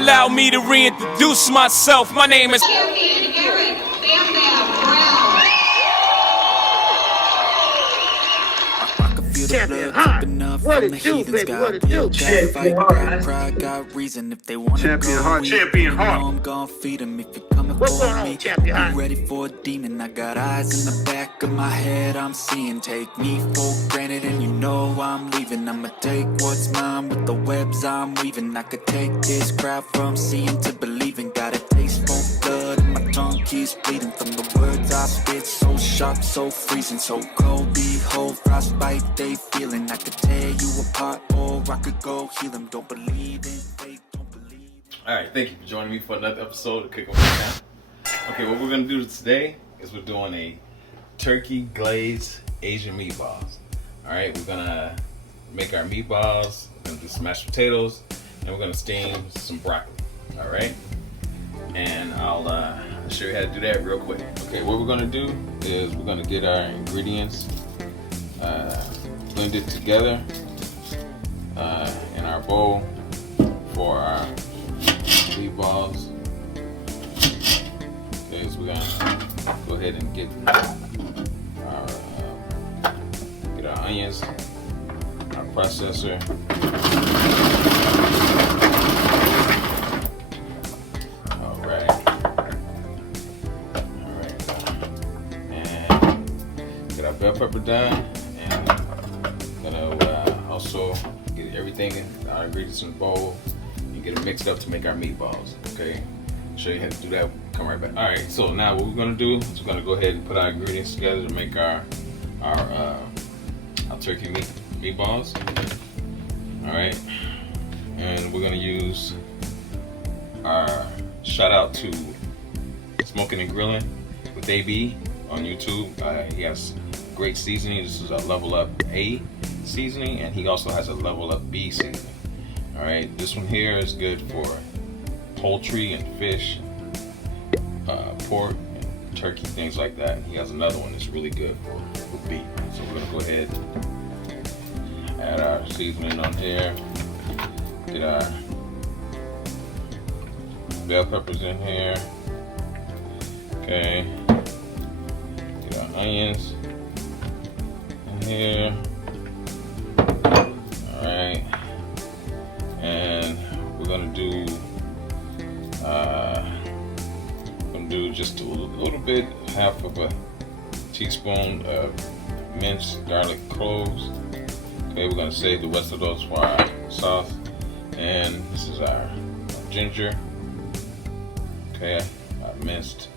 Allow me to reintroduce myself. My name is Champion Eric Bam Bam Brown. Champion Hot. What it do, baby? What it do? Champion Hot. Pride got reason if they want to Champion go. Hot. Champion Hot. I'm gonna feed them if you're coming What's for going on, me. Champion Hot? I'm ready for a demon. I got eyes in the back of my head. I'm seeing. Take me for granted, and you know I'm leaving. I'ma take what's mine with the webs I'm weaving. I could take this crowd from seeing to believing. Got a taste for blood, and my tongue keeps bleeding from the words I spit. So sharp, so freezing, so cold. Behold, frostbite they feeling. I could tear you apart, or I could go heal them. Don't believe in fate, don't believe. Alright, thank you for joining me for another episode of Cooking with Town. Okay, what we're going to do today is we're doing a turkey glazed Asian meatballs. Alright, we're going to make our meatballs, we're going to do some mashed potatoes, and we're going to steam some broccoli. Alright? And I'll show you how to do that real quick. Okay, what we're going to do is we're going to get our ingredients blended together in our bowl for our meatballs. Okay, so we're gonna go ahead and get our onions, our processor. All right, and get our bell pepper done, and gonna also get everything, our ingredients in the bowl, and get it mixed up to make our meatballs. Okay, show you how to do that. Come right back. All right. So now what we're gonna do is we're gonna go ahead and put our ingredients together to make our turkey meatballs. All right, and we're gonna use our shout out to Smoking and Grilling with AB on YouTube. He has great seasoning. This is a Level Up A seasoning, and he also has a Level Up B seasoning. All right, this one here is good for poultry and fish, pork, and turkey, things like that. And he has another one that's really good for beef. So we're gonna go ahead and add our seasoning on here. Get our bell peppers in here. Okay. Get our onions in here. All right. And we're gonna do just a little bit, half of a teaspoon of minced garlic cloves. Okay, we're gonna save the rest of those for our sauce. And this is our ginger. Okay, our minced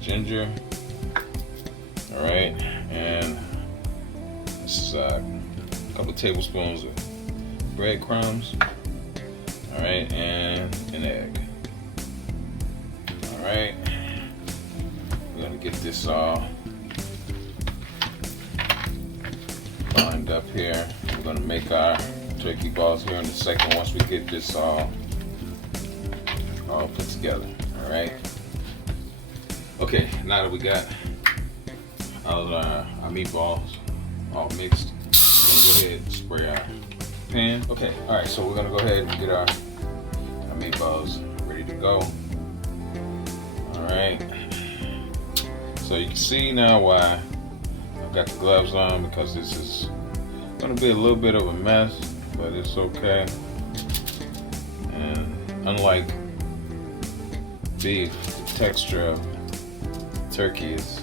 ginger. All right, and this is a couple tablespoons of breadcrumbs. All right, and an egg. All right, we're gonna get this all lined up here. We're gonna make our turkey balls here in a second once we get this all put together. All right. Okay, now that we got all our meatballs all mixed, we're gonna go ahead and spray our pan. Okay, all right. So we're gonna go ahead and get our meatballs ready to go. All right. So you can see now why I've got the gloves on, because this is gonna be a little bit of a mess, but it's okay. And unlike beef, the texture of turkey is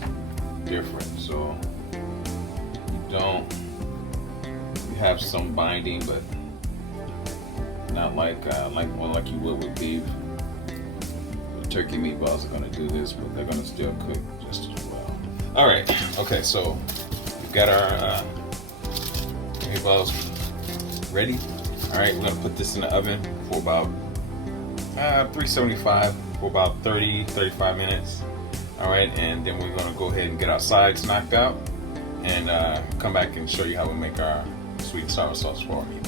different. So you have some binding, but not like you would with beef. The turkey meatballs are gonna do this, but they're gonna still cook just as well. All right. Okay. So we've got our meatballs ready. All right. We're gonna put this in the oven for about 375 for about 30-35 minutes. All right. And then we're gonna go ahead and get our sides knocked out, and come back and show you how we make our sweet and sour sauce for our meatballs.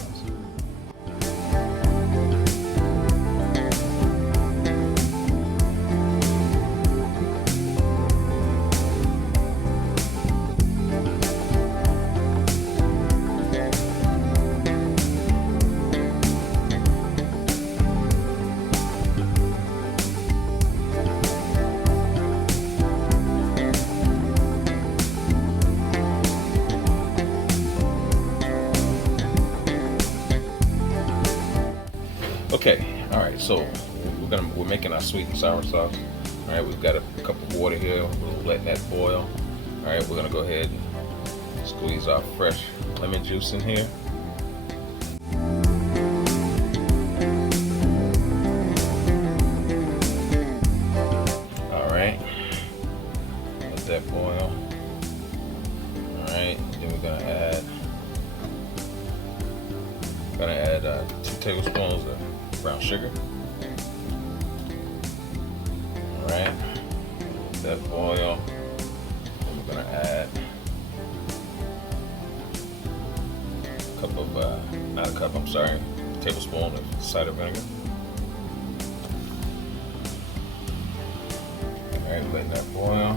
Okay, all right. So we're making our sweet and sour sauce. All right, we've got a cup of water here. We're letting that boil. All right, we're gonna go ahead and squeeze our fresh lemon juice in here. All right, let that boil. All right, then we're gonna add 2 tablespoons of brown sugar. All right, let that boil. Then we're gonna add tablespoon of cider vinegar. All right, letting that boil.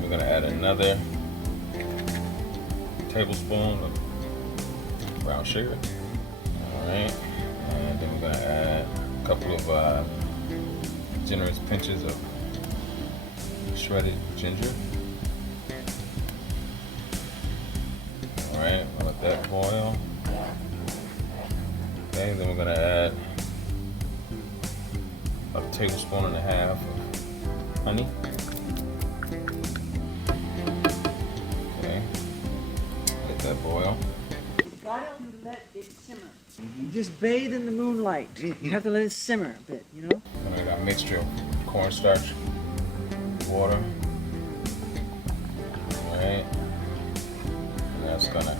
We're gonna add another tablespoon of brown sugar. All right, and then we're gonna add a couple of generous pinches of shredded ginger. All right, I'll let that boil. Okay, then we're gonna add about 1.5 tablespoons of honey. Okay, let that boil. Why don't you let it simmer? Just bathe in the moonlight. You have to let it simmer a bit, you know? And I got a mixture of cornstarch, water. All right, and that's gonna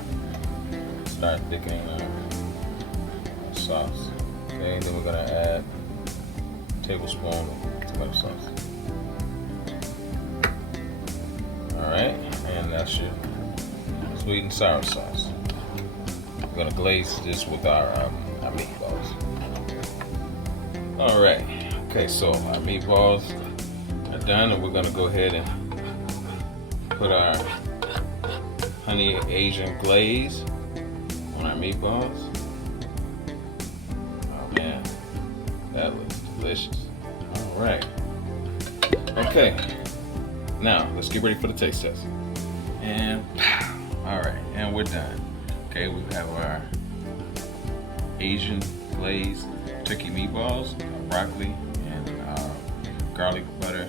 start thickening our sauce. Okay, then we're gonna add a tablespoon of tomato sauce. All right, and that's your sweet and sour sauce. We're gonna glaze this with our meatballs. All right, okay, so our meatballs are done, and we're gonna go ahead and put our honey Asian glaze on our meatballs. Oh man, that looks delicious. All right, okay, now let's get ready for the taste test. And all right, and we're done. Okay, we have our Asian glazed turkey meatballs, broccoli, and garlic butter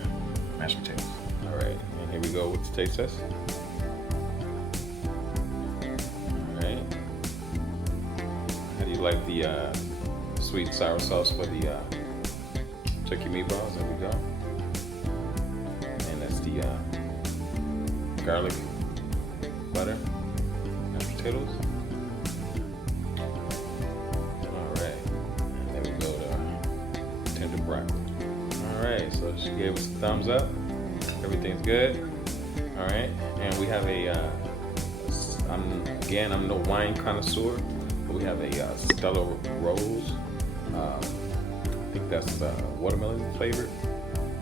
mashed potatoes. All right, and here we go with the taste test. All right, how do you like the sweet and sour sauce for the turkey meatballs? There we go. And that's the garlic butter mashed potatoes. Tender broccoli. All right, so she gave us a thumbs up. Everything's good. All right, and we have I'm no wine connoisseur, but we have a Stella Rose. I think that's watermelon flavored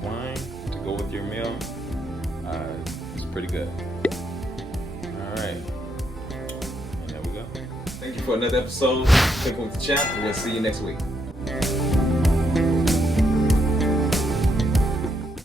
wine to go with your meal. It's pretty good. All right, and there we go. Thank you for another episode of Cooking with the Chef. We'll see you next week.